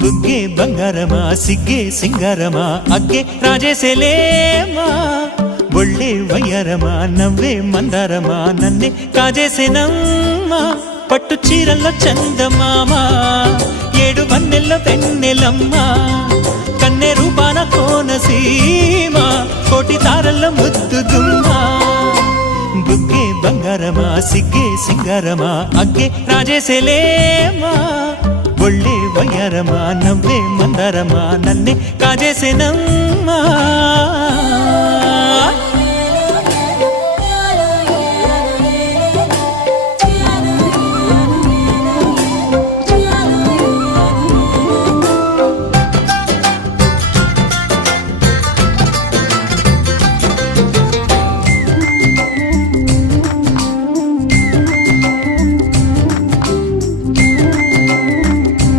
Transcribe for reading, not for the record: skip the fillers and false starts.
బుగ్గే బంగారమా సిగ్గే సింగారమా అగ్గే రాజేసేలేమా ఒళ్ళే వయ్యారమా నవ్వే మందారమా నన్నే కాజేసేనమ్మా పట్టు చీరల్లో చందమామా ఏడు వన్నెల్ల వెన్నెలమ్మా కన్నె రూపాన కోనసీమ కోటి తారల్ల ముద్దుగుమ్మా బుగ్గే బంగారమా సిగ్గే సింగారమా అగ్గే రాజేసేలేమా ఒళ్ళే వయ్యారమా నవ్వే మందారమా నన్నే కాజేసేనమ్మా